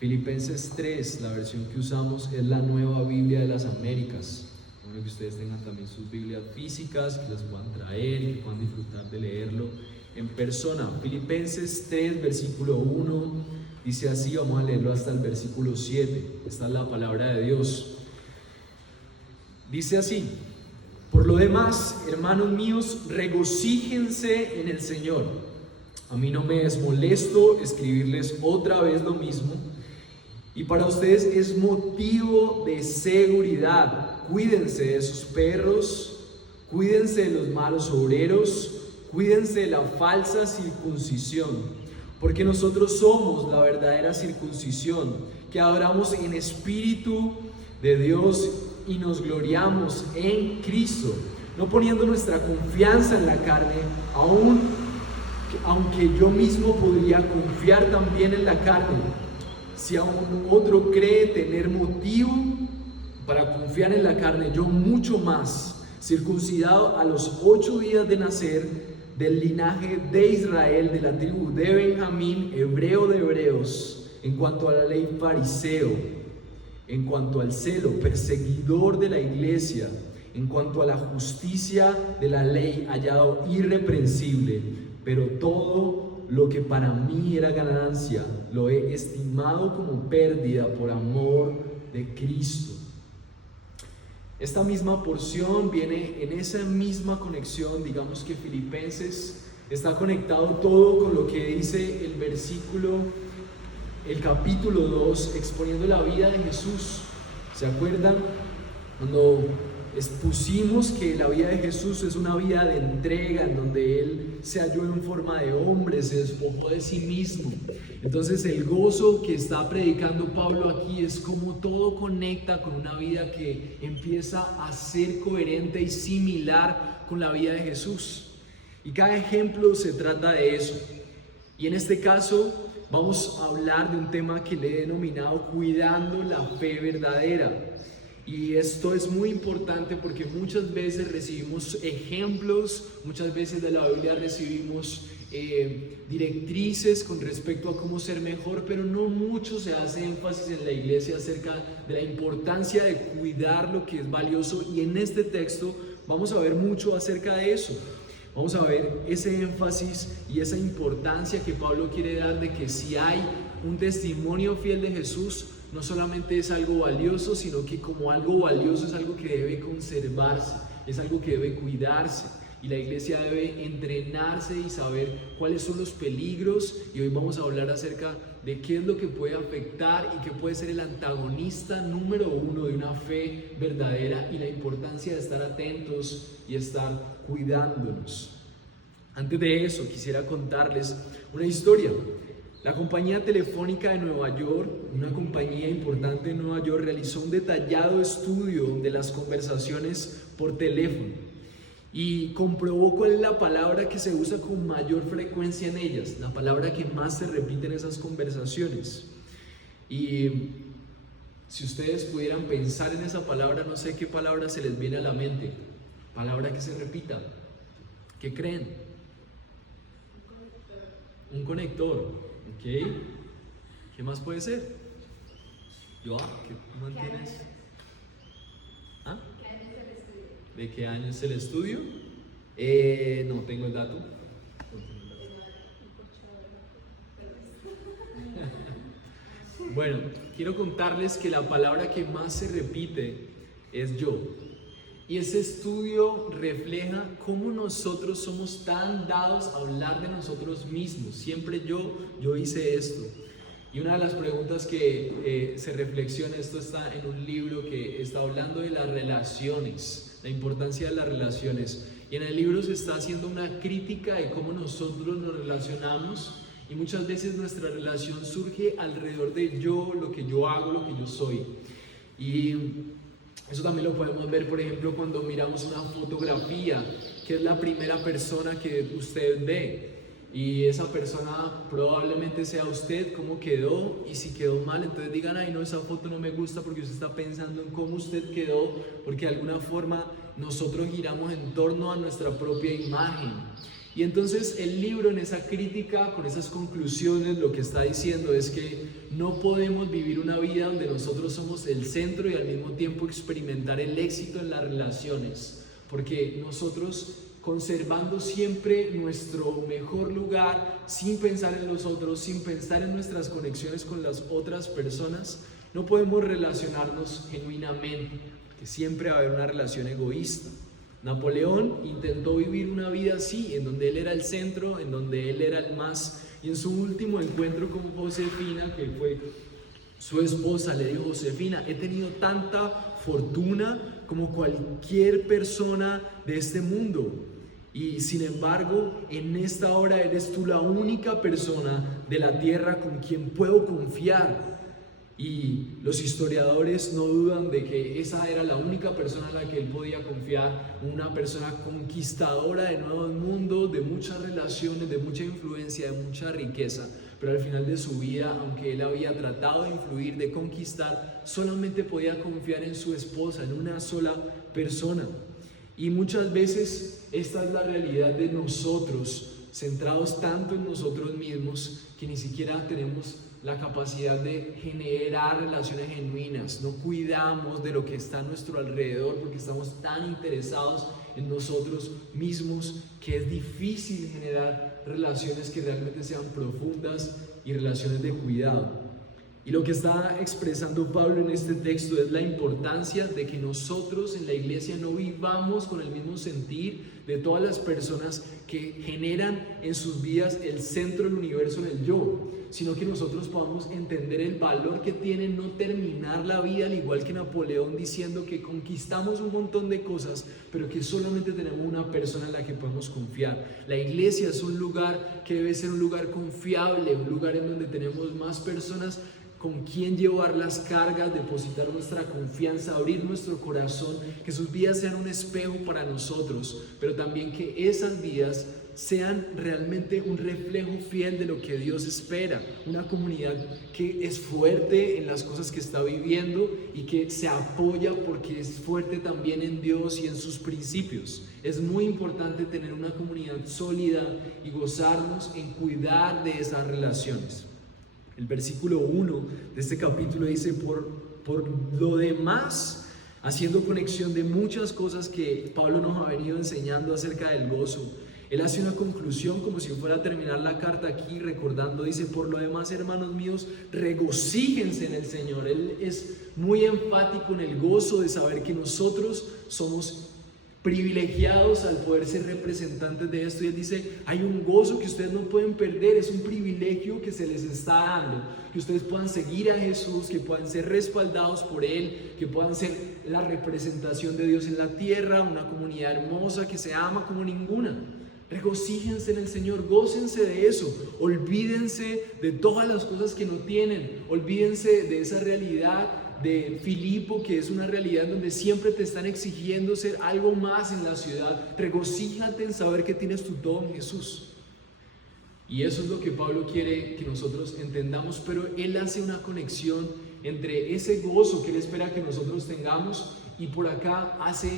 Filipenses 3, la versión que usamos es la Nueva Biblia de las Américas. Bueno, que ustedes tengan también sus Biblias físicas, que las puedan traer y que puedan disfrutar de leerlo en persona. Filipenses 3, versículo 1, dice así, vamos a leerlo hasta el versículo 7. Esta es la palabra de Dios. Dice así: por lo demás, hermanos míos, regocíjense en el Señor. A mí no me es molesto escribirles otra vez lo mismo, y para ustedes es motivo de seguridad. Cuídense de sus perros, cuídense de los malos obreros, cuídense de la falsa circuncisión, porque nosotros somos la verdadera circuncisión, que adoramos en espíritu de Dios y nos gloriamos en Cristo, no poniendo nuestra confianza en la carne, aunque yo mismo podría confiar también en la carne. Si aún otro cree tener motivo para confiar en la carne, yo mucho más, circuncidado a los 8 días de nacer, del linaje de Israel, de la tribu de Benjamín, hebreo de hebreos, en cuanto a la ley fariseo, en cuanto al celo, perseguidor de la iglesia, en cuanto a la justicia de la ley, hallado irreprensible. Pero todo lo que para mí era ganancia, lo he estimado como pérdida por amor de Cristo. Esta misma porción viene en esa misma conexión. Digamos que Filipenses está conectado todo con lo que dice el capítulo 2, exponiendo la vida de Jesús. ¿Se acuerdan? Cuando expusimos que la vida de Jesús es una vida de entrega, en donde Él se halló en forma de hombre, se despojó de sí mismo. Entonces el gozo que está predicando Pablo aquí es como todo conecta con una vida que empieza a ser coherente y similar con la vida de Jesús. Y cada ejemplo se trata de eso. Y en este caso vamos a hablar de un tema que le he denominado cuidando la fe verdadera. Y esto es muy importante porque muchas veces recibimos ejemplos, muchas veces de la Biblia recibimos directrices con respecto a cómo ser mejor, pero no mucho se hace énfasis en la iglesia acerca de la importancia de cuidar lo que es valioso. Y en este texto vamos a ver mucho acerca de eso. Vamos a ver ese énfasis y esa importancia que Pablo quiere dar de que si hay un testimonio fiel de Jesús, no solamente es algo valioso, sino que como algo valioso es algo que debe conservarse, es algo que debe cuidarse. Y la iglesia debe entrenarse y saber cuáles son los peligros. Y hoy vamos a hablar acerca de qué es lo que puede afectar y qué puede ser el antagonista número 1 de una fe verdadera, y la importancia de estar atentos y estar cuidándonos. Antes de eso, quisiera contarles una historia. La compañía telefónica de Nueva York, una compañía importante de Nueva York, realizó un detallado estudio de las conversaciones por teléfono y comprobó cuál es la palabra que se usa con mayor frecuencia en ellas, la palabra que más se repite en esas conversaciones. Y si ustedes pudieran pensar en esa palabra, no sé qué palabra se les viene a la mente. Palabra que se repita. ¿Qué creen? Un conector. Ok, ¿qué más puede ser? Joa, ¿qué mantienes? ¿Ah? ¿De qué año es el estudio? No tengo el dato. Bueno, quiero contarles que la palabra que más se repite es yo. Y ese estudio refleja cómo nosotros somos tan dados a hablar de nosotros mismos. Siempre yo hice esto. Y una de las preguntas que se reflexiona, esto está en un libro que está hablando de las relaciones, la importancia de las relaciones. Y en el libro se está haciendo una crítica de cómo nosotros nos relacionamos. Y muchas veces nuestra relación surge alrededor de yo, lo que yo hago, lo que yo soy. Y eso también lo podemos ver, por ejemplo, cuando miramos una fotografía, que es la primera persona que usted ve. Y esa persona probablemente sea usted, cómo quedó, y si quedó mal, entonces digan, ay no, esa foto no me gusta, porque usted está pensando en cómo usted quedó, porque de alguna forma nosotros giramos en torno a nuestra propia imagen. Y entonces el libro, en esa crítica, con esas conclusiones, lo que está diciendo es que no podemos vivir una vida donde nosotros somos el centro y al mismo tiempo experimentar el éxito en las relaciones, porque nosotros, conservando siempre nuestro mejor lugar, sin pensar en los otros, sin pensar en nuestras conexiones con las otras personas, no podemos relacionarnos genuinamente, porque siempre va a haber una relación egoísta. Napoleón intentó vivir una vida así, en donde él era el centro, en donde él era el más, y en su último encuentro con Josefina, que fue su esposa, le dijo: Josefina, he tenido tanta fortuna como cualquier persona de este mundo, y sin embargo en esta hora eres tú la única persona de la tierra con quien puedo confiar. Y los historiadores no dudan de que esa era la única persona en la que él podía confiar, una persona conquistadora de nuevos mundos, de muchas relaciones, de mucha influencia, de mucha riqueza. Pero al final de su vida, aunque él había tratado de influir, de conquistar, solamente podía confiar en su esposa, en una sola persona. Y muchas veces esta es la realidad de nosotros, centrados tanto en nosotros mismos que ni siquiera tenemos la capacidad de generar relaciones genuinas. No cuidamos de lo que está a nuestro alrededor porque estamos tan interesados en nosotros mismos que es difícil generar relaciones que realmente sean profundas y relaciones de cuidado. Y lo que está expresando Pablo en este texto es la importancia de que nosotros en la iglesia no vivamos con el mismo sentir de todas las personas que generan en sus vidas el centro del universo en el yo, sino que nosotros podamos entender el valor que tiene no terminar la vida al igual que Napoleón, diciendo que conquistamos un montón de cosas, pero que solamente tenemos una persona en la que podemos confiar. La iglesia es un lugar que debe ser un lugar confiable, un lugar en donde tenemos más personas con quien llevar las cargas, depositar nuestra confianza, abrir nuestro corazón, que sus vidas sean un espejo para nosotros, pero también que esas vidas sean realmente un reflejo fiel de lo que Dios espera, una comunidad que es fuerte en las cosas que está viviendo y que se apoya porque es fuerte también en Dios y en sus principios. Es muy importante tener una comunidad sólida y gozarnos en cuidar de esas relaciones. El versículo 1 de este capítulo dice: por lo demás, haciendo conexión de muchas cosas que Pablo nos ha venido enseñando acerca del gozo. Él hace una conclusión como si fuera a terminar la carta aquí recordando, dice: por lo demás, hermanos míos, regocíjense en el Señor. Él es muy enfático en el gozo de saber que nosotros somos privilegiados al poder ser representantes de esto. Y él dice: hay un gozo que ustedes no pueden perder, es un privilegio que se les está dando, que ustedes puedan seguir a Jesús, que puedan ser respaldados por Él, que puedan ser la representación de Dios en la tierra, una comunidad hermosa que se ama como ninguna. Regocíjense en el Señor, gócense de eso, olvídense de todas las cosas que no tienen, olvídense de esa realidad de Filipo, que es una realidad donde siempre te están exigiendo ser algo más en la ciudad. Regocíjate en saber que tienes tu todo en Jesús. Y eso es lo que Pablo quiere que nosotros entendamos, pero él hace una conexión entre ese gozo que él espera que nosotros tengamos y por acá hace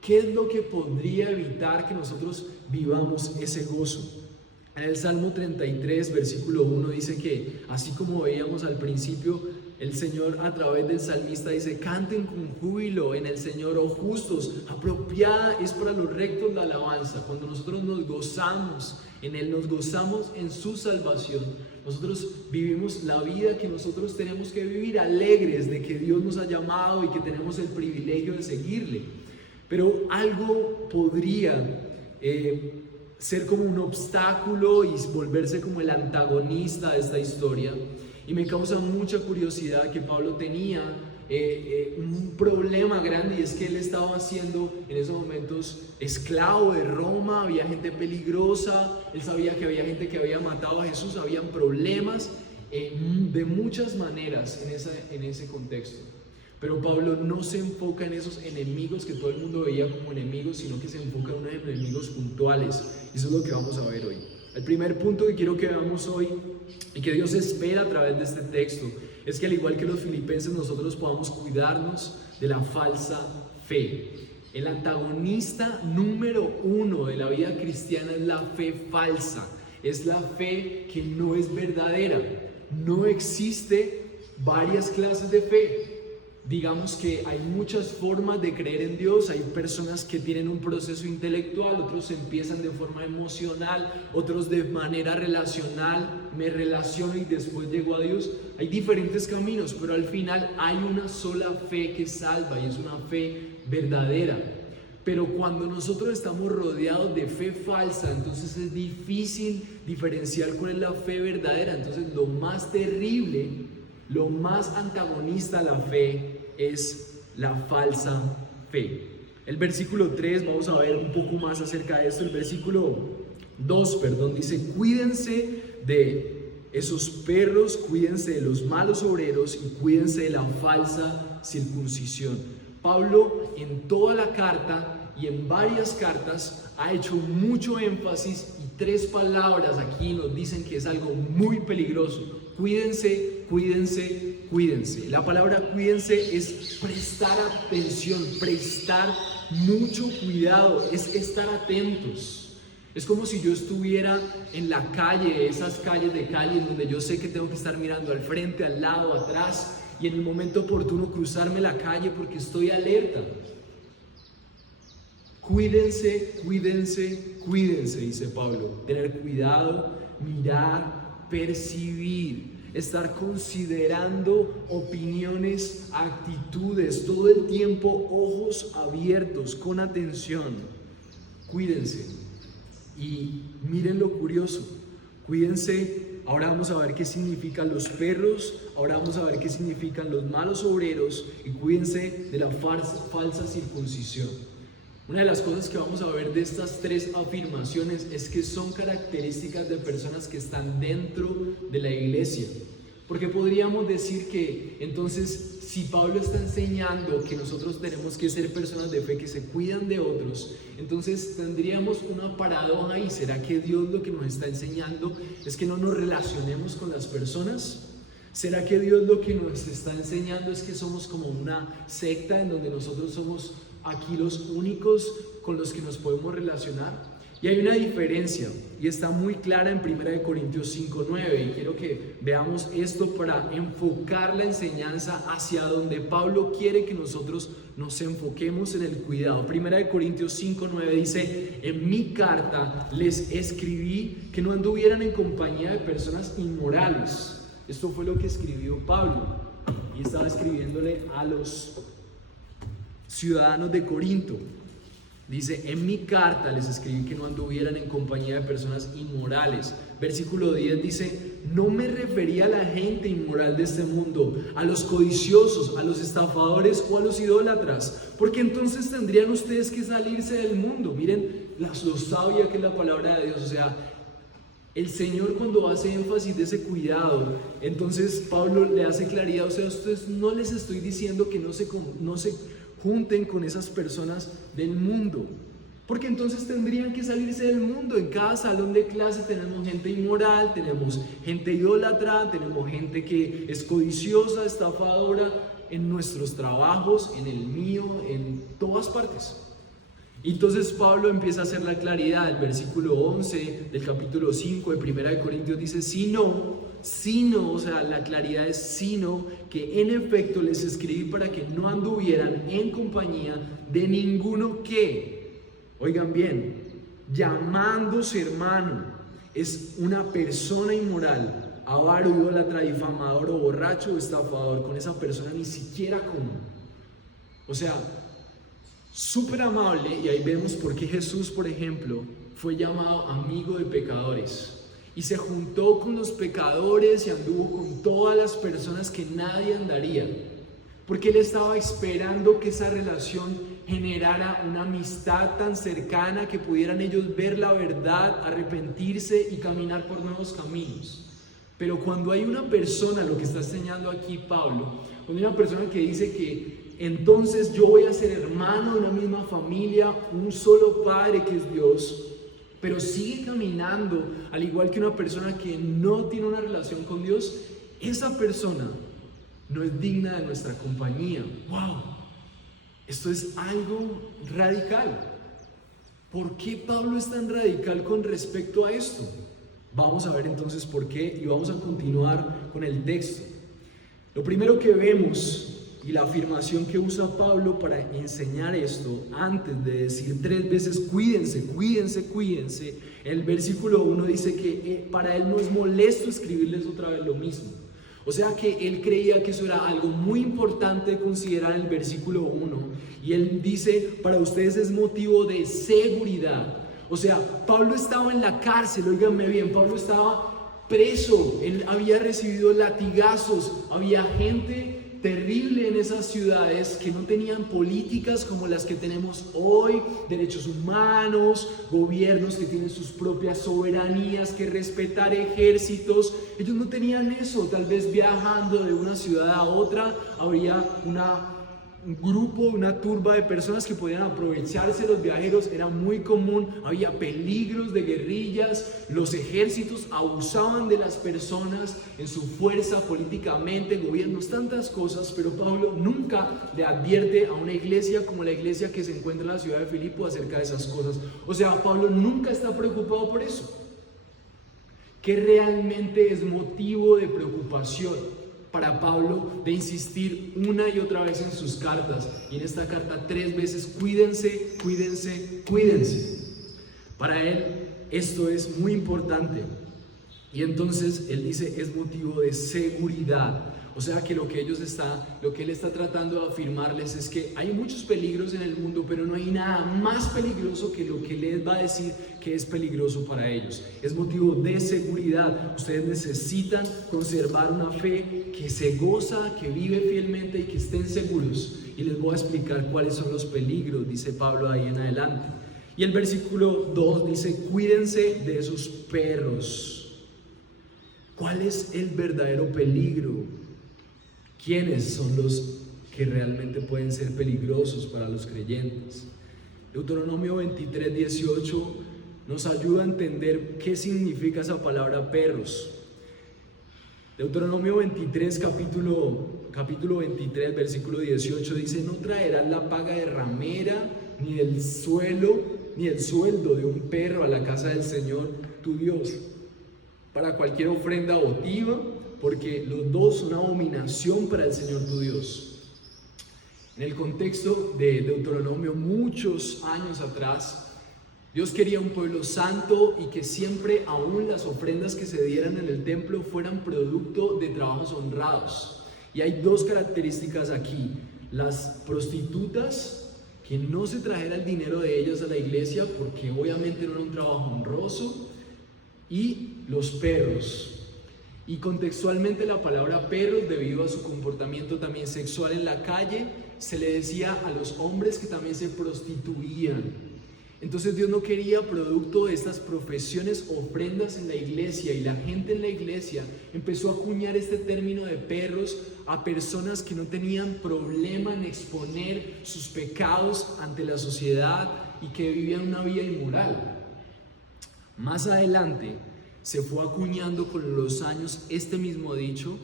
qué es lo que podría evitar que nosotros vivamos ese gozo. En el Salmo 33, versículo 1 dice que, así como veíamos al principio, el Señor a través del salmista dice: canten con júbilo en el Señor, oh justos, apropiada es para los rectos la alabanza. Cuando nosotros nos gozamos en Él, nos gozamos en su salvación, nosotros vivimos la vida que nosotros tenemos que vivir, alegres de que Dios nos ha llamado y que tenemos el privilegio de seguirle. Pero algo podría ser como un obstáculo y volverse como el antagonista de esta historia. Y me causa mucha curiosidad que Pablo tenía un problema grande, y es que él estaba siendo en esos momentos esclavo de Roma, había gente peligrosa, él sabía que había gente que había matado a Jesús, habían problemas de muchas maneras en ese contexto. Pero Pablo no se enfoca en esos enemigos que todo el mundo veía como enemigos, sino que se enfoca en unos enemigos puntuales. Y eso es lo que vamos a ver hoy. El primer punto que quiero que veamos hoy y que Dios espera a través de este texto es que, al igual que los filipenses, nosotros podamos cuidarnos de la falsa fe. El antagonista número uno de la vida cristiana es la fe falsa, es la fe que no es verdadera. No existe varias clases de fe. Digamos que hay muchas formas de creer en Dios. Hay personas que tienen un proceso intelectual, otros empiezan de forma emocional, otros de manera relacional, me relaciono y después llego a Dios. Hay diferentes caminos, pero al final hay una sola fe que salva y es una fe verdadera. Pero cuando nosotros estamos rodeados de fe falsa, entonces es difícil diferenciar cuál es la fe verdadera. Entonces lo más terrible, lo más antagonista a la fe es la falsa fe. El versículo 3, vamos a ver un poco más acerca de esto. El versículo 2, dice: cuídense de esos perros, cuídense de los malos obreros y cuídense de la falsa circuncisión. Pablo en toda la carta y en varias cartas ha hecho mucho énfasis, y 3 palabras aquí nos dicen que es algo muy peligroso: cuídense, cuídense, cuídense. La palabra cuídense es prestar atención, prestar mucho cuidado, es estar atentos. Es como si yo estuviera en la calle, esas calles de Cali en donde yo sé que tengo que estar mirando al frente, al lado, atrás, y en el momento oportuno cruzarme la calle porque estoy alerta. Cuídense, cuídense, cuídense, dice Pablo. Tener cuidado, mirar, percibir, estar considerando opiniones, actitudes, todo el tiempo ojos abiertos, con atención. Cuídense. Y miren lo curioso, cuídense. Ahora vamos a ver qué significan los perros, ahora vamos a ver qué significan los malos obreros, y cuídense de la falsa circuncisión. Una de las cosas que vamos a ver de estas 3 afirmaciones es que son características de personas que están dentro de la iglesia. Porque podríamos decir que entonces, si Pablo está enseñando que nosotros tenemos que ser personas de fe que se cuidan de otros, entonces tendríamos una paradoja ahí. ¿Será que Dios lo que nos está enseñando es que no nos relacionemos con las personas? ¿Será que Dios lo que nos está enseñando es que somos como una secta en donde nosotros somos aquí los únicos con los que nos podemos relacionar? Y hay una diferencia, y está muy clara en 1 Corintios 5:9, y quiero que veamos esto para enfocar la enseñanza hacia donde Pablo quiere que nosotros nos enfoquemos en el cuidado. 1 Corintios 5:9 dice: en mi carta les escribí que no anduvieran en compañía de personas inmorales. Esto fue lo que escribió Pablo, y estaba escribiéndole a los ciudadanos de Corinto. Dice: en mi carta les escribí que no anduvieran en compañía de personas inmorales. Versículo 10 dice: no me refería a la gente inmoral de este mundo, a los codiciosos, a los estafadores o a los idólatras, porque entonces tendrían ustedes que salirse del mundo. Miren lo sabia que es la palabra de Dios. O sea, el Señor, cuando hace énfasis de ese cuidado, entonces Pablo le hace claridad. O sea, a ustedes no les estoy diciendo que no se junten con esas personas del mundo, porque entonces tendrían que salirse del mundo. En cada salón de clase tenemos gente inmoral, tenemos gente idólatra, tenemos gente que es codiciosa, estafadora, en nuestros trabajos, en el mío, en todas partes. Entonces Pablo empieza a hacer la claridad. El versículo 11 del capítulo 5 de 1 Corintios dice: sino, o sea, la claridad es sino, que en efecto les escribí para que no anduvieran en compañía de ninguno que, oigan bien, llamándose hermano, es una persona inmoral, avaro, idólatra, difamador o borracho o estafador. Con esa persona ni siquiera como. O sea, súper amable. Y ahí vemos por qué Jesús, por ejemplo, fue llamado amigo de pecadores, y se juntó con los pecadores y anduvo con todas las personas que nadie andaría, porque él estaba esperando que esa relación generara una amistad tan cercana que pudieran ellos ver la verdad, arrepentirse y caminar por nuevos caminos. Pero cuando hay una persona, lo que está enseñando aquí Pablo, cuando hay una persona que dice que entonces yo voy a ser hermano de una misma familia, un solo Padre que es Dios, pero sigue caminando al igual que una persona que no tiene una relación con Dios, esa persona no es digna de nuestra compañía. ¡Wow! Esto es algo radical. ¿Por qué Pablo es tan radical con respecto a esto? Vamos a ver entonces por qué y vamos a continuar con el texto. Lo primero que vemos y la afirmación que usa Pablo para enseñar esto, antes de decir 3 veces cuídense, cuídense, cuídense, el versículo 1 dice que para él no es molesto escribirles otra vez lo mismo. O sea que él creía que eso era algo muy importante de considerar en el versículo 1. Y él dice, para ustedes es motivo de seguridad. O sea, Pablo estaba en la cárcel, óiganme bien, Pablo estaba preso, él había recibido latigazos, había gente terrible en esas ciudades que no tenían políticas como las que tenemos hoy, derechos humanos, gobiernos que tienen sus propias soberanías, que respetar ejércitos. Ellos no tenían eso. Tal vez viajando de una ciudad a otra habría un grupo, una turba de personas que podían aprovecharse de los viajeros. Era muy común, había peligros de guerrillas, los ejércitos abusaban de las personas en su fuerza políticamente, gobiernos, tantas cosas, pero Pablo nunca le advierte a una iglesia como la iglesia que se encuentra en la ciudad de Filipo acerca de esas cosas. O sea, Pablo nunca está preocupado por eso. ¿Qué realmente es motivo de preocupación para Pablo de insistir una y otra vez en sus cartas? Y en esta carta 3 veces, cuídense, cuídense, cuídense. Para él esto es muy importante. Y entonces él dice, es motivo de seguridad. O sea que lo que él está tratando de afirmarles es que hay muchos peligros en el mundo, pero no hay nada más peligroso que lo que les va a decir que es peligroso para ellos. Es motivo de seguridad. Ustedes necesitan conservar una fe que se goza, que vive fielmente y que estén seguros. Y les voy a explicar cuáles son los peligros, dice Pablo ahí en adelante. Y el versículo 2 dice, cuídense de esos perros. ¿Cuál es el verdadero peligro? ¿Quiénes son los que realmente pueden ser peligrosos para los creyentes? Deuteronomio 23, 18 nos ayuda a entender qué significa esa palabra perros. Deuteronomio 23, capítulo 23, versículo 18 dice, no traerás la paga de ramera, ni el sueldo de un perro a la casa del Señor tu Dios, para cualquier ofrenda votiva, porque los dos son abominación para el Señor tu Dios. En el contexto de Deuteronomio, muchos años atrás, Dios quería un pueblo santo y que siempre, aún las ofrendas que se dieran en el templo, fueran producto de trabajos honrados. Y hay 2 características aquí: las prostitutas, que no se trajera el dinero de ellas a la iglesia, porque obviamente no era un trabajo honroso, y los perros. Y contextualmente la palabra perros, debido a su comportamiento también sexual en la calle, se le decía a los hombres que también se prostituían. Entonces Dios no quería producto de estas profesiones ofrendas en la iglesia, y la gente en la iglesia empezó a acuñar este término de perros a personas que no tenían problema en exponer sus pecados ante la sociedad y que vivían una vida inmoral. Más adelante se fue acuñando con los años este mismo dicho,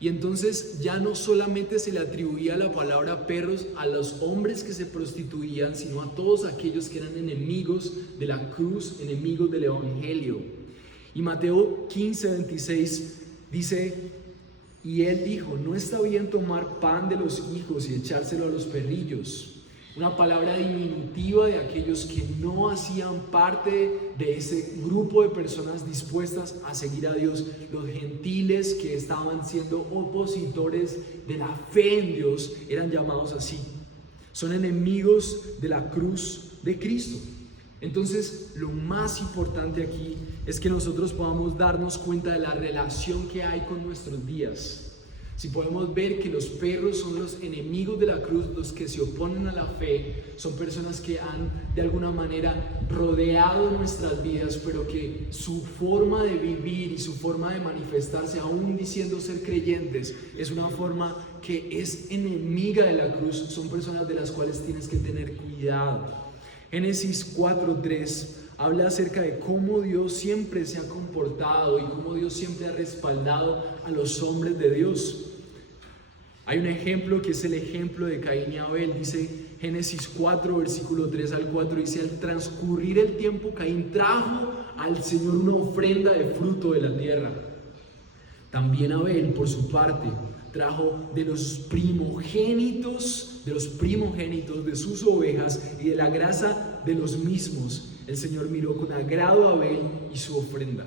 y entonces ya no solamente se le atribuía la palabra perros a los hombres que se prostituían, sino a todos aquellos que eran enemigos de la cruz, enemigos del evangelio. Y Mateo 15, 26 dice, y él dijo, no está bien tomar pan de los hijos y echárselo a los perrillos. Una palabra diminutiva de aquellos que no hacían parte de ese grupo de personas dispuestas a seguir a Dios. Los gentiles que estaban siendo opositores de la fe en Dios eran llamados así. Son enemigos de la cruz de Cristo. Entonces, lo más importante aquí es que nosotros podamos darnos cuenta de la relación que hay con nuestros días. Si podemos ver que los perros son los enemigos de la cruz, los que se oponen a la fe, son personas que han de alguna manera rodeado nuestras vidas, pero que su forma de vivir y su forma de manifestarse, aún diciendo ser creyentes, es una forma que es enemiga de la cruz. Son personas de las cuales tienes que tener cuidado. Génesis 4:3 habla acerca de cómo Dios siempre se ha comportado y cómo Dios siempre ha respaldado a los hombres de Dios. Hay un ejemplo que es el ejemplo de Caín y Abel. Dice Génesis 4, versículo 3 al 4, dice: al transcurrir el tiempo, Caín trajo al Señor una ofrenda de fruto de la tierra. También Abel, por su parte, trajo de los primogénitos de sus ovejas y de la grasa de los mismos. El Señor miró con agrado a Abel y su ofrenda.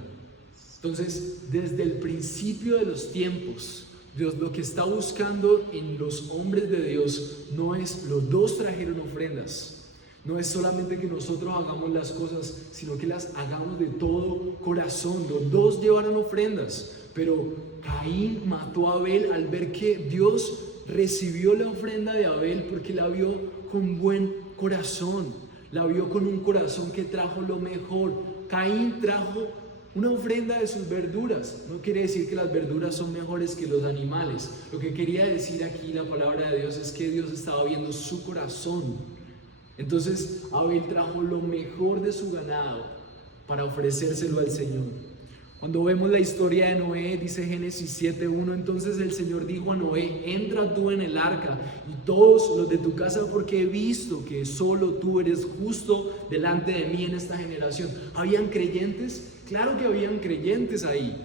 Entonces, desde el principio de los tiempos, Dios lo que está buscando en los hombres de Dios no es los dos trajeron ofrendas, no es solamente que nosotros hagamos las cosas, sino que las hagamos de todo corazón. Los dos llevaron ofrendas, pero Caín mató a Abel al ver que Dios recibió la ofrenda de Abel porque la vio con buen corazón, la vio con un corazón que trajo lo mejor. Caín trajo una ofrenda de sus verduras. No quiere decir que las verduras son mejores que los animales. Lo que quería decir aquí la palabra de Dios es que Dios estaba viendo su corazón. Entonces Abel trajo lo mejor de su ganado para ofrecérselo al Señor. Cuando vemos la historia de Noé, dice Génesis 7:1, entonces el Señor dijo a Noé: entra tú en el arca y todos los de tu casa, porque he visto que solo tú eres justo delante de mí en esta generación. ¿Habían creyentes? Claro que habían creyentes ahí,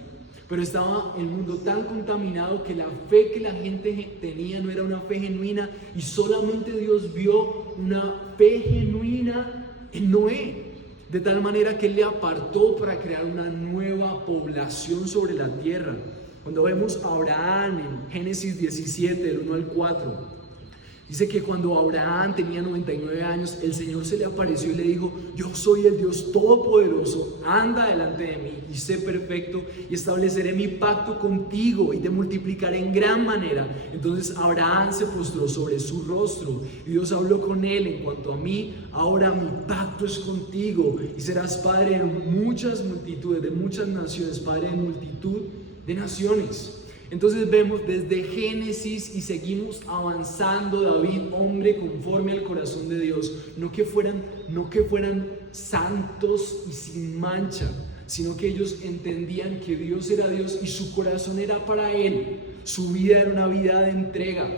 pero estaba el mundo tan contaminado que la fe que la gente tenía no era una fe genuina, y solamente Dios vio una fe genuina en Noé. De tal manera que Él le apartó para crear una nueva población sobre la tierra. Cuando vemos a Abraham en Génesis 17, del 1 al 4, dice que cuando Abraham tenía 99 años, el Señor se le apareció y le dijo: yo soy el Dios Todopoderoso, anda delante de mí y sé perfecto, y estableceré mi pacto contigo y te multiplicaré en gran manera. Entonces Abraham se postró sobre su rostro y Dios habló con él: en cuanto a mí, ahora mi pacto es contigo y serás padre de muchas multitudes, de muchas naciones, padre de multitud de naciones. Entonces vemos desde Génesis y seguimos avanzando. David, hombre conforme al corazón de Dios, no que fueran santos y sin mancha, sino que ellos entendían que Dios era Dios y su corazón era para Él, su vida era una vida de entrega.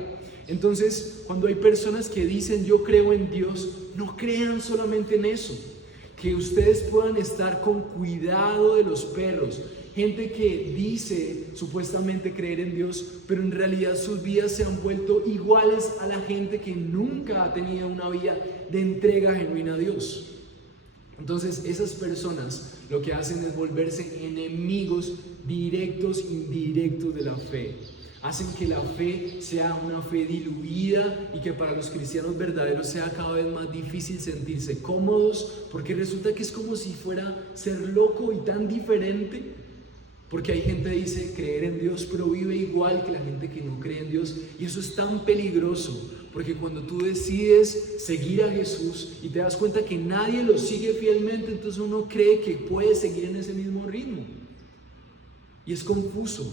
Entonces, cuando hay personas que dicen yo creo en Dios, no crean solamente en eso, que ustedes puedan estar con cuidado de los perros. Gente que dice supuestamente creer en Dios, pero en realidad sus vidas se han vuelto iguales a la gente que nunca ha tenido una vida de entrega genuina a Dios. Entonces esas personas lo que hacen es volverse enemigos directos e indirectos de la fe. Hacen que la fe sea una fe diluida y que para los cristianos verdaderos sea cada vez más difícil sentirse cómodos, porque resulta que es como si fuera ser loco y tan diferente. Porque hay gente que dice creer en Dios, pero vive igual que la gente que no cree en Dios. Y eso es tan peligroso, porque cuando tú decides seguir a Jesús y te das cuenta que nadie lo sigue fielmente, entonces uno cree que puede seguir en ese mismo ritmo. Y es confuso.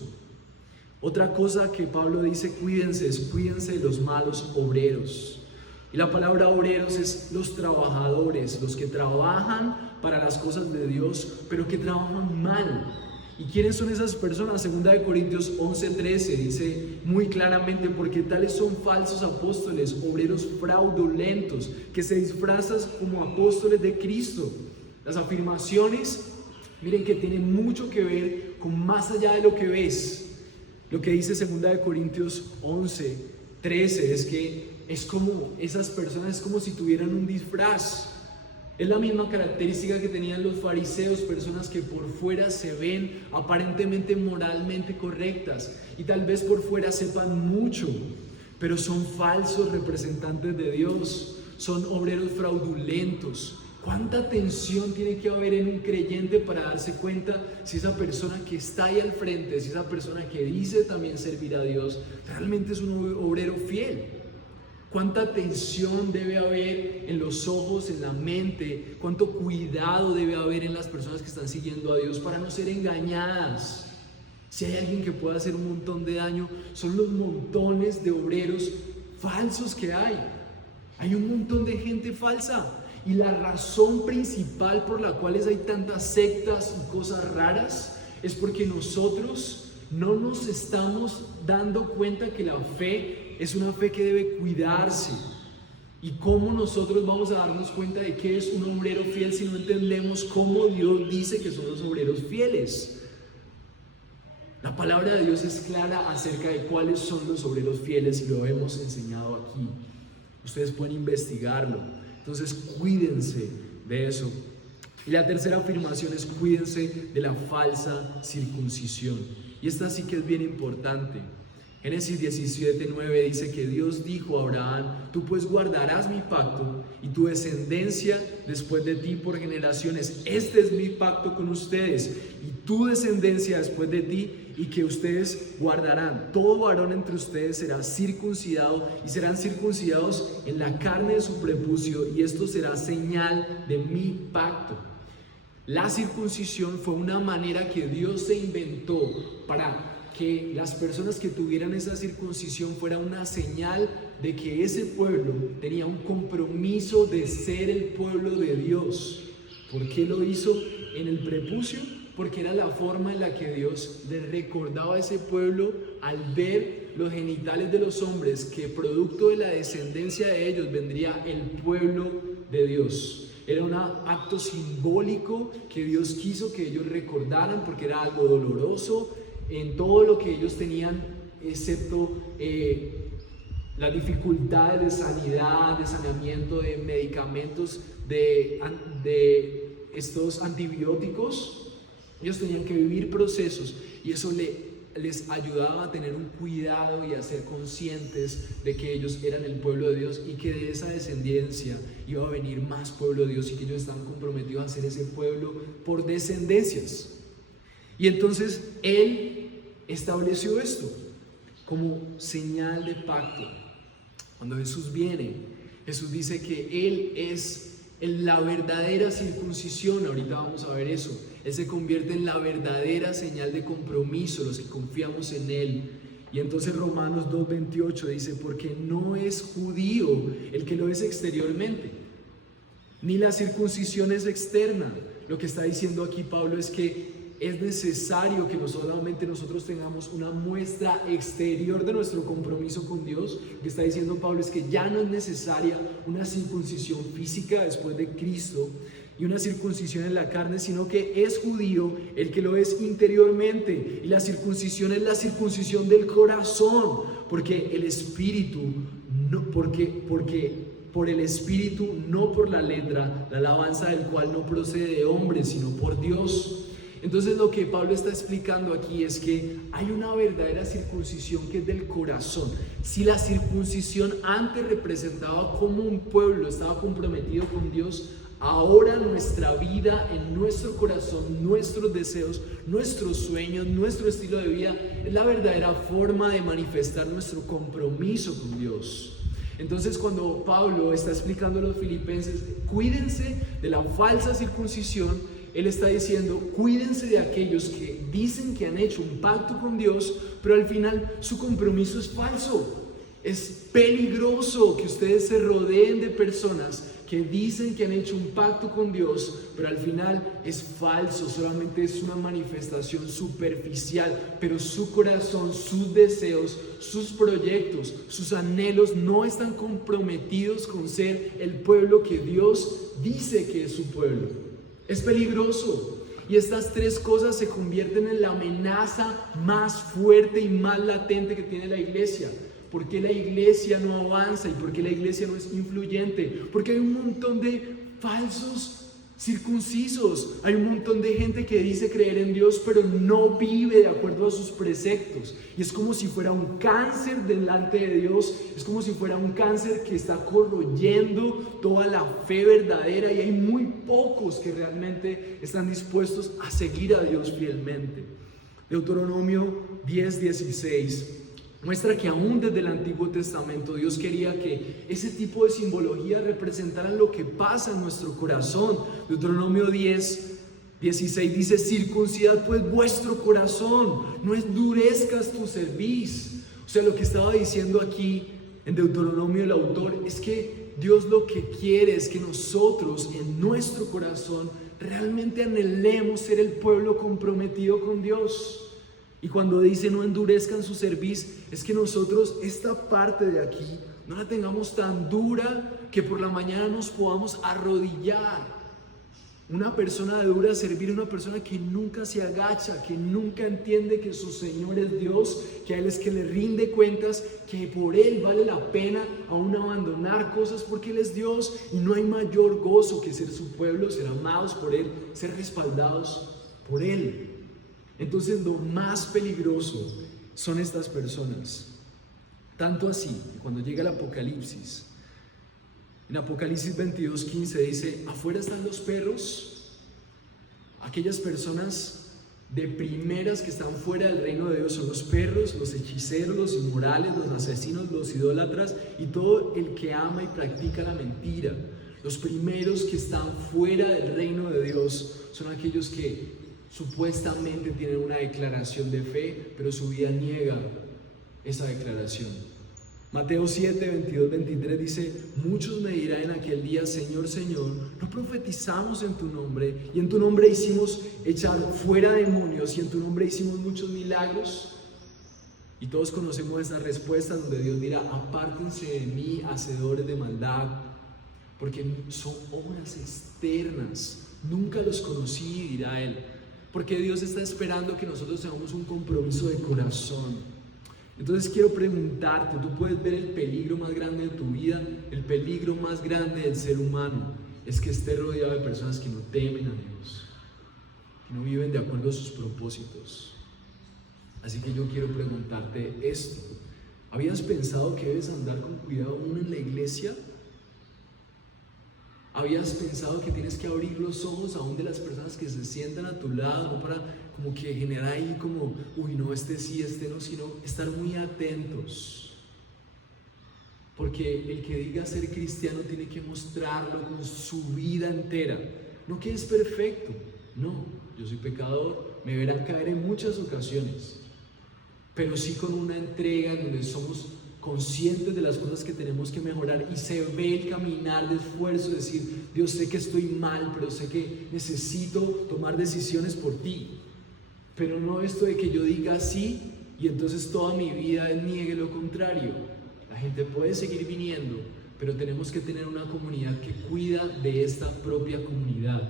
Otra cosa que Pablo dice: cuídense de los malos obreros. Y la palabra obreros es los trabajadores, los que trabajan para las cosas de Dios, pero que trabajan mal. ¿Y quiénes son esas personas? 2 Corintios 11:13 dice muy claramente: porque tales son falsos apóstoles, obreros fraudulentos, que se disfrazan como apóstoles de Cristo. Las afirmaciones, miren que tienen mucho que ver con más allá de lo que ves. Lo que dice 2 Corintios 11:13 es que es como esas personas, es como si tuvieran un disfraz. Es la misma característica que tenían los fariseos, personas que por fuera se ven aparentemente moralmente correctas y tal vez por fuera sepan mucho, pero son falsos representantes de Dios, son obreros fraudulentos. ¿Cuánta tensión tiene que haber en un creyente para darse cuenta si esa persona que está ahí al frente, si esa persona que dice también servir a Dios, realmente es un obrero fiel? ¿Cuánta tensión debe haber en los ojos, en la mente? ¿Cuánto cuidado debe haber en las personas que están siguiendo a Dios para no ser engañadas? Si hay alguien que pueda hacer un montón de daño, son los montones de obreros falsos que hay. Hay un montón de gente falsa. Y la razón principal por la cual hay tantas sectas y cosas raras es porque nosotros no nos estamos dando cuenta que la fe es una fe que debe cuidarse. ¿Y cómo nosotros vamos a darnos cuenta de qué es un obrero fiel si no entendemos cómo Dios dice que son los obreros fieles? La palabra de Dios es clara acerca de cuáles son los obreros fieles y lo hemos enseñado aquí. Ustedes pueden investigarlo. Entonces cuídense de eso. Y la tercera afirmación es cuídense de la falsa circuncisión. Y esta sí que es bien importante. Génesis 17:9 dice que Dios dijo a Abraham: tú pues guardarás mi pacto y tu descendencia después de ti por generaciones. Este es mi pacto con ustedes y tu descendencia después de ti, y que ustedes guardarán. Todo varón entre ustedes será circuncidado y serán circuncidados en la carne de su prepucio, y esto será señal de mi pacto. La circuncisión fue una manera que Dios se inventó para que las personas que tuvieran esa circuncisión fuera una señal de que ese pueblo tenía un compromiso de ser el pueblo de Dios. ¿Por qué lo hizo en el prepucio? Porque era la forma en la que Dios le recordaba a ese pueblo al ver los genitales de los hombres, que producto de la descendencia de ellos vendría el pueblo de Dios. Era un acto simbólico que Dios quiso que ellos recordaran, porque era algo doloroso en todo lo que ellos tenían, excepto las dificultades de sanidad, de saneamiento, de medicamentos, de estos antibióticos. Ellos tenían que vivir procesos y eso les ayudaba a tener un cuidado y a ser conscientes de que ellos eran el pueblo de Dios y que de esa descendencia iba a venir más pueblo de Dios y que ellos estaban comprometidos a ser ese pueblo por descendencias. Y entonces Él estableció esto como señal de pacto. Cuando Jesús viene, Jesús dice que Él es la verdadera circuncisión. Ahorita vamos a ver eso. Él se convierte en la verdadera señal de compromiso, los que confiamos en Él. Y entonces Romanos 2:28 dice: porque no es judío el que lo es exteriormente, ni la circuncisión es externa. Lo que está diciendo aquí Pablo es que es necesario que no solamente nosotros tengamos una muestra exterior de nuestro compromiso con Dios. Lo que está diciendo Pablo es que ya no es necesaria una circuncisión física después de Cristo y una circuncisión en la carne, sino que es judío el que lo es interiormente. Y la circuncisión es la circuncisión del corazón, porque el espíritu, porque por el espíritu, no por la letra, la alabanza del cual no procede de hombres, sino por Dios. Entonces lo que Pablo está explicando aquí es que hay una verdadera circuncisión que es del corazón. Si la circuncisión antes representaba cómo un pueblo estaba comprometido con Dios, ahora nuestra vida, en nuestro corazón, nuestros deseos, nuestros sueños, nuestro estilo de vida es la verdadera forma de manifestar nuestro compromiso con Dios. Entonces cuando Pablo está explicando a los filipenses, cuídense de la falsa circuncisión, él está diciendo: cuídense de aquellos que dicen que han hecho un pacto con Dios, pero al final su compromiso es falso. Es peligroso que ustedes se rodeen de personas que dicen que han hecho un pacto con Dios, pero al final es falso, solamente es una manifestación superficial, pero su corazón, sus deseos, sus proyectos, sus anhelos no están comprometidos con ser el pueblo que Dios dice que es su pueblo. Es peligroso. Y estas tres cosas se convierten en la amenaza más fuerte y más latente que tiene la iglesia. ¿Por qué la iglesia no avanza y por qué la iglesia no es influyente? Porque hay un montón de falsos circuncisos, hay un montón de gente que dice creer en Dios pero no vive de acuerdo a sus preceptos, y es como si fuera un cáncer delante de Dios, es como si fuera un cáncer que está corroyendo toda la fe verdadera, y hay muy pocos que realmente están dispuestos a seguir a Dios fielmente. Deuteronomio 10:16 muestra que aún desde el Antiguo Testamento Dios quería que ese tipo de simbología representaran lo que pasa en nuestro corazón. Deuteronomio 10:16 dice: circuncidad pues vuestro corazón, no endurezcas tu cerviz. O sea, lo que estaba diciendo aquí en Deuteronomio el autor es que Dios lo que quiere es que nosotros en nuestro corazón realmente anhelemos ser el pueblo comprometido con Dios. Y cuando dice no endurezcan su cerviz, es que nosotros esta parte de aquí no la tengamos tan dura que por la mañana nos podamos arrodillar. Una persona de dura servir, una persona que nunca se agacha, que nunca entiende que su Señor es Dios, que a Él es que le rinde cuentas, que por Él vale la pena aún abandonar cosas porque Él es Dios y no hay mayor gozo que ser su pueblo, ser amados por Él, ser respaldados por Él. Entonces lo más peligroso son estas personas. Tanto así, que cuando llega el Apocalipsis, en Apocalipsis 22:15 dice, afuera están los perros, aquellas personas de primeras que están fuera del reino de Dios son los perros, los hechiceros, los inmorales, los asesinos, los idólatras y todo el que ama y practica la mentira. Los primeros que están fuera del reino de Dios son aquellos que supuestamente tienen una declaración de fe, pero su vida niega esa declaración. Mateo 7, 22, 23 dice, muchos me dirán en aquel día, Señor, Señor, ¿no profetizamos en tu nombre? Y en tu nombre hicimos echar fuera demonios y en tu nombre hicimos muchos milagros. Y todos conocemos esa respuesta donde Dios dirá, apártense de mí, hacedores de maldad, porque son obras externas, nunca los conocí, dirá Él. Porque Dios está esperando que nosotros tengamos un compromiso de corazón. Entonces quiero preguntarte, tú puedes ver el peligro más grande de tu vida, el peligro más grande del ser humano, es que esté rodeado de personas que no temen a Dios, que no viven de acuerdo a sus propósitos. Así que yo quiero preguntarte esto, ¿habías pensado que debes andar con cuidado aún en la iglesia? ¿Habías pensado que tienes que abrir los ojos aún de las personas que se sientan a tu lado, no para como que generar ahí como, uy no, este sí, este no, sino estar muy atentos? Porque el que diga ser cristiano tiene que mostrarlo con su vida entera, no que es perfecto, no, yo soy pecador, me verán caer en muchas ocasiones, pero sí con una entrega en donde somos conscientes de las cosas que tenemos que mejorar y se ve el caminar de esfuerzo, decir, Dios, sé que estoy mal, pero sé que necesito tomar decisiones por ti, pero no esto de que yo diga sí y entonces toda mi vida niegue lo contrario. La gente puede seguir viniendo, pero tenemos que tener una comunidad que cuida de esta propia comunidad,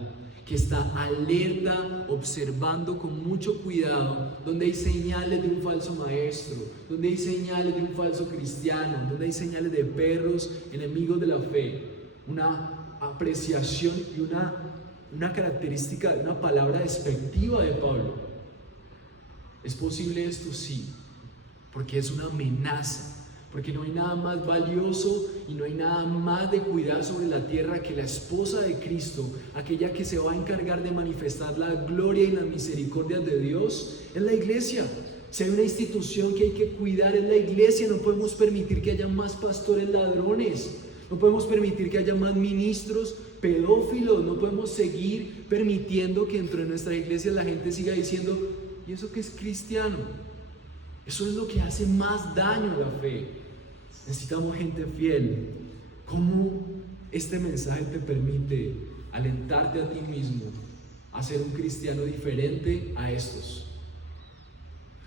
que está alerta, observando con mucho cuidado, donde hay señales de un falso maestro, donde hay señales de un falso cristiano, donde hay señales de perros, enemigos de la fe. Una apreciación y una característica, una palabra despectiva de Pablo. ¿Es posible esto? Sí, porque es una amenaza. Porque no hay nada más valioso y no hay nada más de cuidar sobre la tierra que la esposa de Cristo, aquella que se va a encargar de manifestar la gloria y las misericordias de Dios, es la iglesia. Si hay una institución que hay que cuidar es la iglesia. No podemos permitir que haya más pastores ladrones, no podemos permitir que haya más ministros pedófilos, no podemos seguir permitiendo que dentro de nuestra iglesia la gente siga diciendo, ¿y eso qué es cristiano? Eso es lo que hace más daño a la fe. Necesitamos gente fiel. ¿Cómo este mensaje te permite alentarte a ti mismo a ser un cristiano diferente a estos?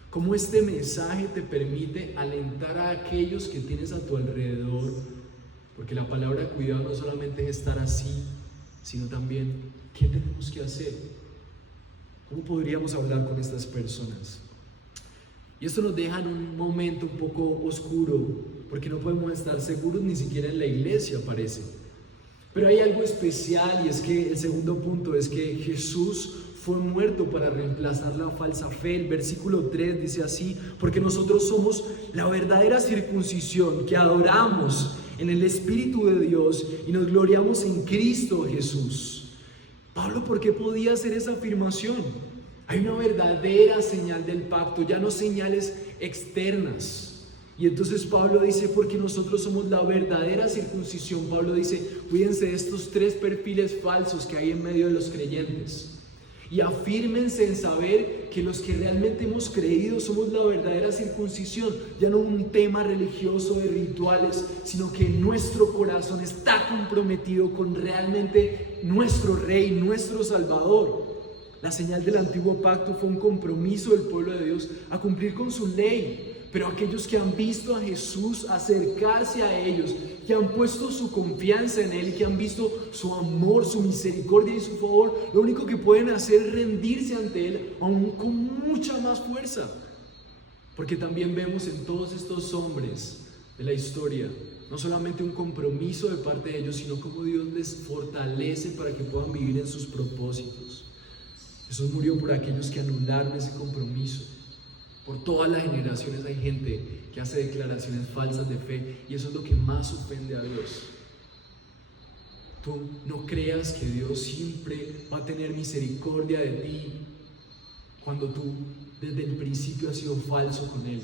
¿Cómo este mensaje te permite alentar a aquellos que tienes a tu alrededor? Porque la palabra cuidado no solamente es estar así, sino también ¿qué tenemos que hacer? ¿Cómo podríamos hablar con estas personas? Y esto nos deja en un momento un poco oscuro, porque no podemos estar seguros ni siquiera en la iglesia, parece. Pero hay algo especial, y es que el segundo punto es que Jesús fue muerto para reemplazar la falsa fe. El versículo 3 dice así, porque nosotros somos la verdadera circuncisión, que adoramos en el Espíritu de Dios y nos gloriamos en Cristo Jesús. Pablo, ¿por qué podía hacer esa afirmación? Hay una verdadera señal del pacto, ya no señales externas. Y entonces Pablo dice, porque nosotros somos la verdadera circuncisión. Pablo dice, cuídense de estos tres perfiles falsos que hay en medio de los creyentes. Y afírmense en saber que los que realmente hemos creído somos la verdadera circuncisión. Ya no un tema religioso de rituales, sino que nuestro corazón está comprometido con realmente nuestro Rey, nuestro Salvador. La señal del antiguo pacto fue un compromiso del pueblo de Dios a cumplir con su ley. Pero aquellos que han visto a Jesús acercarse a ellos, que han puesto su confianza en Él y que han visto su amor, su misericordia y su favor, lo único que pueden hacer es rendirse ante Él, aún con mucha más fuerza. Porque también vemos en todos estos hombres de la historia, no solamente un compromiso de parte de ellos, sino cómo Dios les fortalece para que puedan vivir en sus propósitos. Jesús murió por aquellos que anularon ese compromiso. Por todas las generaciones hay gente que hace declaraciones falsas de fe y eso es lo que más ofende a Dios. Tú no creas que Dios siempre va a tener misericordia de ti cuando tú desde el principio has sido falso con Él.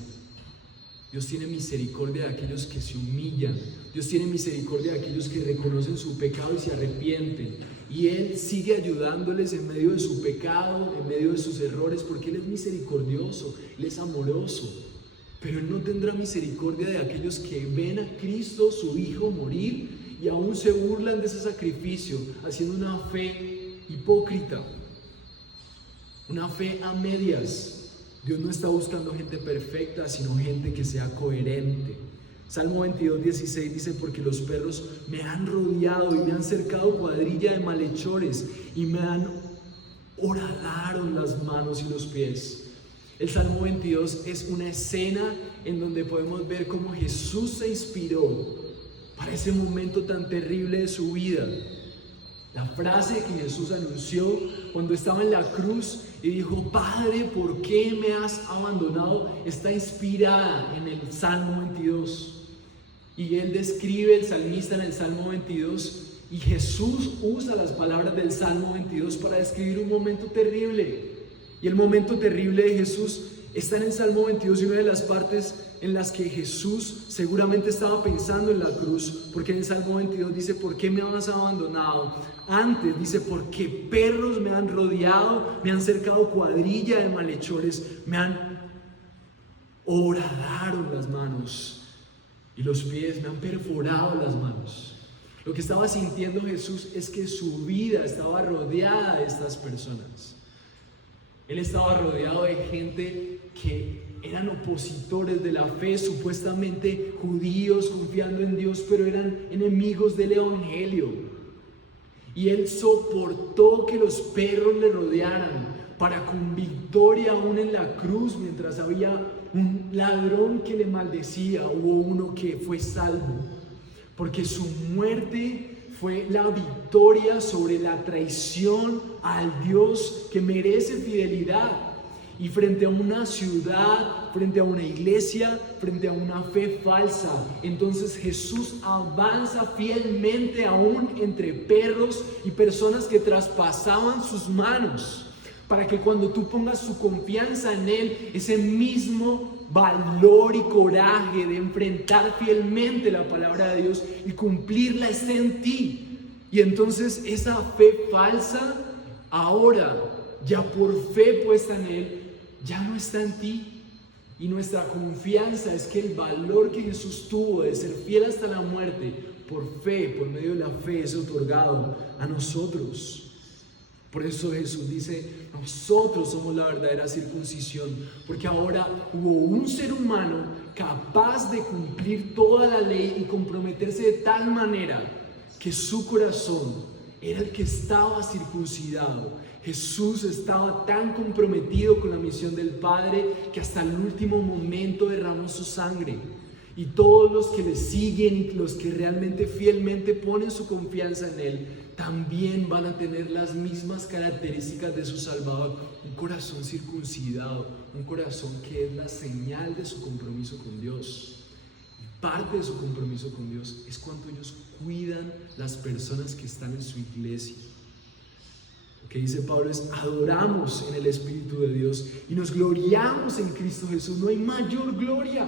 Dios tiene misericordia de aquellos que se humillan. Dios tiene misericordia de aquellos que reconocen su pecado y se arrepienten. Y Él sigue ayudándoles en medio de su pecado, en medio de sus errores, porque Él es misericordioso, Él es amoroso. Pero Él no tendrá misericordia de aquellos que ven a Cristo, su Hijo, morir y aún se burlan de ese sacrificio, haciendo una fe hipócrita, una fe a medias. Dios no está buscando gente perfecta, sino gente que sea coherente. Salmo 22:16 dice: porque los perros me han rodeado y me han cercado cuadrilla de malhechores y me horadaron las manos y los pies. El Salmo 22 es una escena en donde podemos ver cómo Jesús se inspiró para ese momento tan terrible de su vida. La frase que Jesús anunció cuando estaba en la cruz y dijo: Padre, ¿por qué me has abandonado?, está inspirada en el Salmo 22. Y él describe, el salmista, en el Salmo 22, y Jesús usa las palabras del Salmo 22 para describir un momento terrible. Y el momento terrible de Jesús está en el Salmo 22 y una de las partes en las que Jesús seguramente estaba pensando en la cruz, porque en el Salmo 22 dice: ¿por qué me has abandonado? Antes dice: porque perros me han rodeado, me han cercado cuadrilla de malhechores, me han horadaron las manos y los pies, me han perforado las manos. Lo que estaba sintiendo Jesús es que su vida estaba rodeada de estas personas. Él estaba rodeado de gente que eran opositores de la fe, supuestamente judíos confiando en Dios, pero eran enemigos del evangelio. Y él soportó que los perros le rodearan para, con victoria aún en la cruz, mientras había un ladrón que le maldecía, hubo uno que fue salvo, porque su muerte fue la victoria sobre la traición al Dios que merece fidelidad. Y frente a una ciudad, frente a una iglesia, frente a una fe falsa, entonces Jesús avanza fielmente aún entre perros y personas que traspasaban sus manos, para que cuando tú pongas su confianza en Él, ese mismo valor y coraje de enfrentar fielmente la palabra de Dios y cumplirla esté en ti. Y entonces esa fe falsa, ahora ya por fe puesta en Él, ya no está en ti. Y nuestra confianza es que el valor que Jesús tuvo de ser fiel hasta la muerte, por fe, por medio de la fe, es otorgado a nosotros. Por eso Jesús dice: nosotros somos la verdadera circuncisión, porque ahora hubo un ser humano capaz de cumplir toda la ley y comprometerse de tal manera que su corazón era el que estaba circuncidado. Jesús estaba tan comprometido con la misión del Padre que hasta el último momento derramó su sangre. Y todos los que le siguen y los que realmente fielmente ponen su confianza en Él, también van a tener las mismas características de su Salvador: un corazón circuncidado, un corazón que es la señal de su compromiso con Dios. Y parte de su compromiso con Dios es cuando ellos cuidan las personas que están en su iglesia. Lo que dice Pablo es: adoramos en el Espíritu de Dios y nos gloriamos en Cristo Jesús. No hay mayor gloria.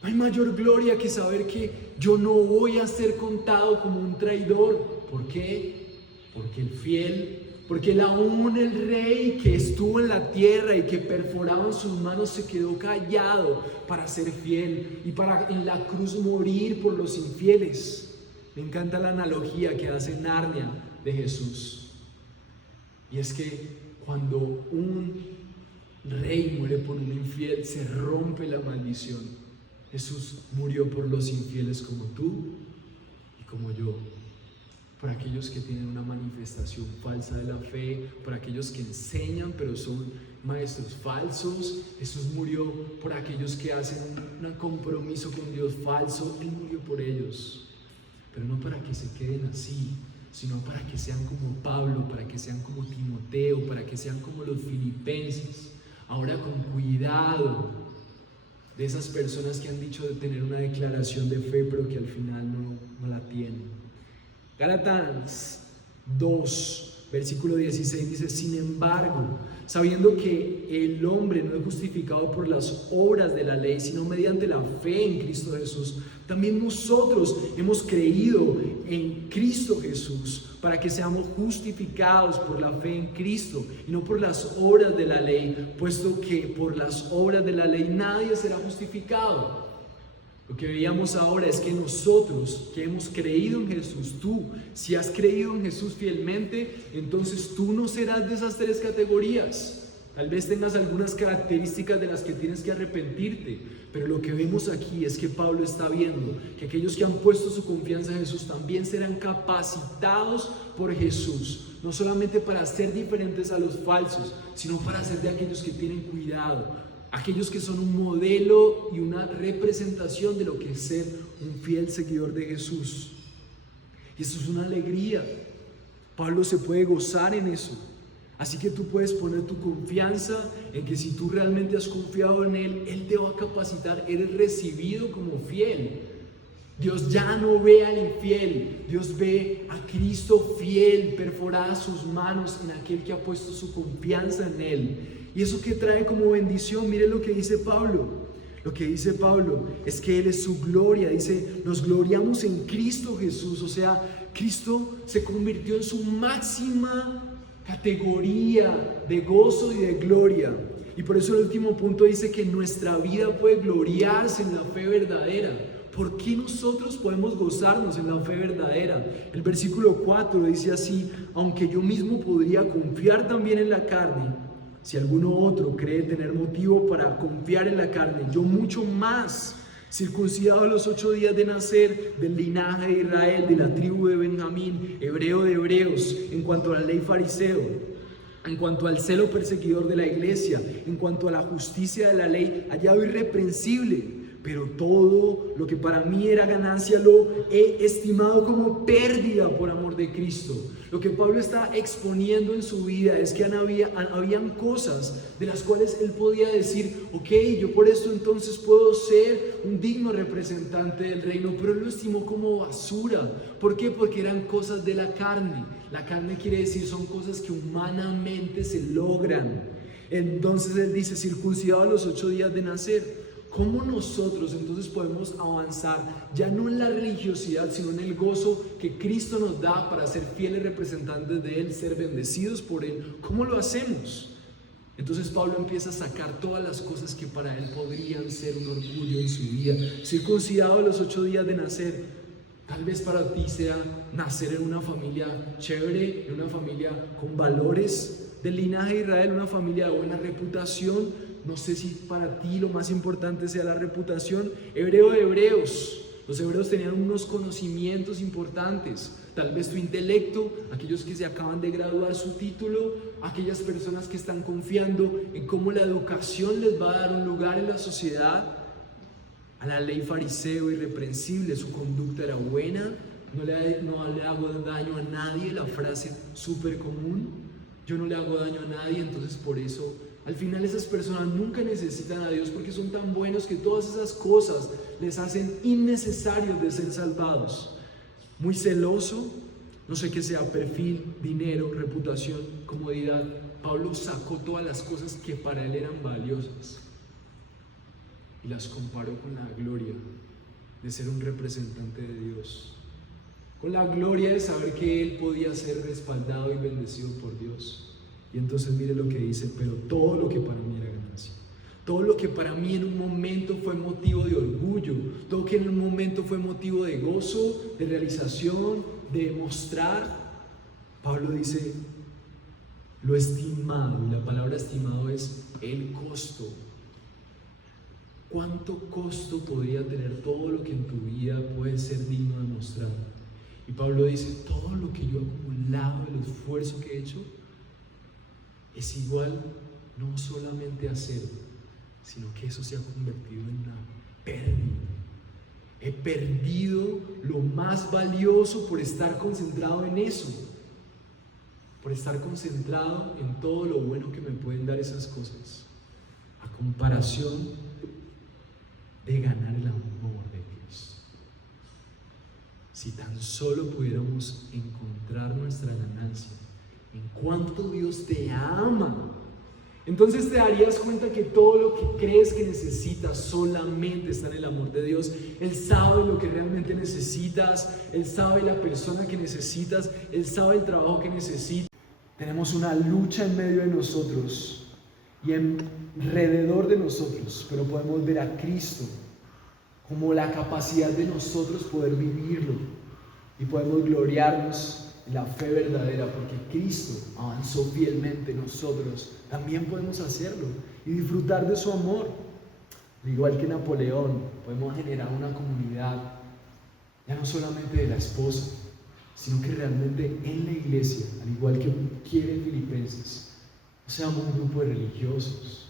No hay mayor gloria que saber que yo no voy a ser contado como un traidor. ¿Por qué? Porque el fiel, porque aún el rey que estuvo en la tierra y que perforaban sus manos se quedó callado para ser fiel y para en la cruz morir por los infieles. Me encanta la analogía que hace Narnia de Jesús. Y es que cuando un rey muere por un infiel, se rompe la maldición. Jesús murió por los infieles como tú y como yo, por aquellos que tienen una manifestación falsa de la fe, por aquellos que enseñan pero son maestros falsos. Jesús murió por aquellos que hacen un compromiso con Dios falso. Él murió por ellos, pero no para que se queden así, sino para que sean como Pablo, para que sean como Timoteo, para que sean como los filipenses. Ahora con cuidado de esas personas que han dicho de tener una declaración de fe, pero que al final no la tienen. Gálatas 2, versículo 16 dice: sin embargo, sabiendo que el hombre no es justificado por las obras de la ley, sino mediante la fe en Cristo Jesús, también nosotros hemos creído en Cristo Jesús para que seamos justificados por la fe en Cristo y no por las obras de la ley, puesto que por las obras de la ley nadie será justificado. Lo que veíamos ahora es que nosotros que hemos creído en Jesús, tú, si has creído en Jesús fielmente, entonces tú no serás de esas tres categorías. Tal vez tengas algunas características de las que tienes que arrepentirte, pero lo que vemos aquí es que Pablo está viendo que aquellos que han puesto su confianza en Jesús también serán capacitados por Jesús, no solamente para ser diferentes a los falsos, sino para ser de aquellos que tienen cuidado, aquellos que son un modelo y una representación de lo que es ser un fiel seguidor de Jesús. Y eso es una alegría. Pablo se puede gozar en eso. Así que tú puedes poner tu confianza en que si tú realmente has confiado en Él, Él te va a capacitar. Eres recibido como fiel. Dios ya no ve al infiel, Dios ve a Cristo fiel, perforadas sus manos en aquel que ha puesto su confianza en Él. ¿Y eso qué trae como bendición? Mire lo que dice Pablo. Lo que dice Pablo es que Él es su gloria. Dice, nos gloriamos en Cristo Jesús. O sea, Cristo se convirtió en su máxima categoría de gozo y de gloria. Y por eso el último punto dice que nuestra vida puede gloriarse en la fe verdadera. ¿Por qué nosotros podemos gozarnos en la fe verdadera? El versículo 4 dice así: aunque yo mismo podría confiar también en la carne, si alguno otro cree tener motivo para confiar en la carne, yo mucho más, circuncidado a los 8 días de nacer, del linaje de Israel, de la tribu de Benjamín, hebreo de hebreos, en cuanto a la ley fariseo, en cuanto al celo perseguidor de la iglesia, en cuanto a la justicia de la ley, hallado irreprensible. Pero todo lo que para mí era ganancia lo he estimado como pérdida por amor de Cristo. Lo que Pablo está exponiendo en su vida es que habían cosas de las cuales él podía decir: ok, yo por esto entonces puedo ser un digno representante del reino, pero él lo estimó como basura. ¿Por qué? Porque eran cosas de la carne. La carne quiere decir son cosas que humanamente se logran. Entonces él dice: circuncidado a los 8 días de nacer. ¿Cómo nosotros entonces podemos avanzar ya no en la religiosidad, sino en el gozo que Cristo nos da para ser fieles representantes de Él, ser bendecidos por Él? ¿Cómo lo hacemos? Entonces Pablo empieza a sacar todas las cosas que para él podrían ser un orgullo en su vida. Circuncidado a los 8 días de nacer. Tal vez para ti sea nacer en una familia chévere, en una familia con valores del linaje de Israel, una familia de buena reputación. No sé si para ti lo más importante sea la reputación. Hebreo de hebreos. Los hebreos tenían unos conocimientos importantes. Tal vez tu intelecto, aquellos que se acaban de graduar su título, aquellas personas que están confiando en cómo la educación les va a dar un lugar en la sociedad. A la ley fariseo irreprensible, su conducta era buena, no le hago daño a nadie, la frase súper común, yo no le hago daño a nadie. Entonces por eso al final esas personas nunca necesitan a Dios, porque son tan buenos que todas esas cosas les hacen innecesarios de ser salvados. Muy celoso, no sé qué sea, perfil, dinero, reputación, comodidad. Pablo sacó todas las cosas que para él eran valiosas y las comparó con la gloria de ser un representante de Dios, con la gloria de saber que él podía ser respaldado y bendecido por Dios. Y entonces mire lo que dice: pero todo lo que para mí era ganancia, todo lo que para mí en un momento fue motivo de orgullo, todo lo que en un momento fue motivo de gozo, de realización, de mostrar, Pablo dice: lo estimado, y la palabra estimado es el costo. ¿Cuánto costo podría tener todo lo que en tu vida puede ser digno de mostrar? Y Pablo dice, todo lo que yo he acumulado, el esfuerzo que he hecho, es igual no solamente a cero, sino que eso se ha convertido en una pérdida. He perdido lo más valioso por estar concentrado en eso, por estar concentrado en todo lo bueno que me pueden dar esas cosas, a comparación de ganar el amor de Cristo. Si tan solo pudiéramos encontrar nuestra ganancia en cuánto Dios te ama, entonces te darías cuenta que todo lo que crees que necesitas solamente está en el amor de Dios. Él sabe lo que realmente necesitas, Él sabe la persona que necesitas, Él sabe el trabajo que necesitas. Tenemos una lucha en medio de nosotros y alrededor de nosotros, pero podemos ver a Cristo como la capacidad de nosotros poder vivirlo y podemos gloriarnos en la fe verdadera, porque Cristo avanzó fielmente. Nosotros también podemos hacerlo y disfrutar de su amor. Al igual que Napoleón, podemos generar una comunidad ya no solamente de la esposa, sino que realmente en la iglesia, al igual que quiere Filipenses, no seamos un grupo de religiosos,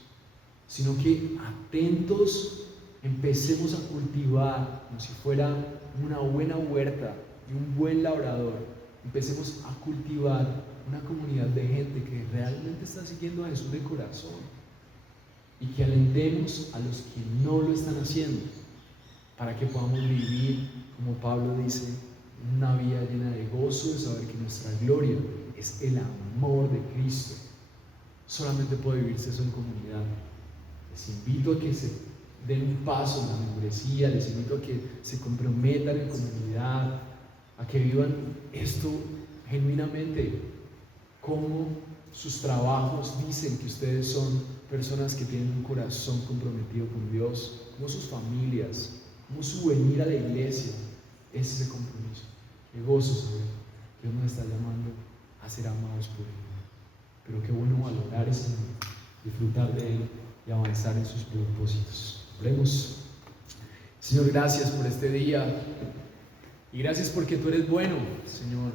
sino que atentos empecemos a cultivar como si fuera una buena huerta y un buen labrador. Empecemos a cultivar una comunidad de gente que realmente está siguiendo a Jesús de corazón y que alentemos a los que no lo están haciendo para que podamos vivir, como Pablo dice, una vida llena de gozo, de saber que nuestra gloria es el amor de Cristo. Solamente puede vivirse eso en comunidad. Les invito a que se den un paso en la membresía, les invito a que se comprometan en comunidad, a que vivan esto genuinamente, como sus trabajos dicen que ustedes son personas que tienen un corazón comprometido con Dios, como sus familias, como su venir a la iglesia, es ese compromiso. Qué gozo saber que Dios nos está llamando a ser amados por Él. Pero qué bueno valorar ese amor, disfrutar de Él y avanzar en sus propósitos. Oremos. Señor, gracias por este día y gracias porque tú eres bueno, Señor.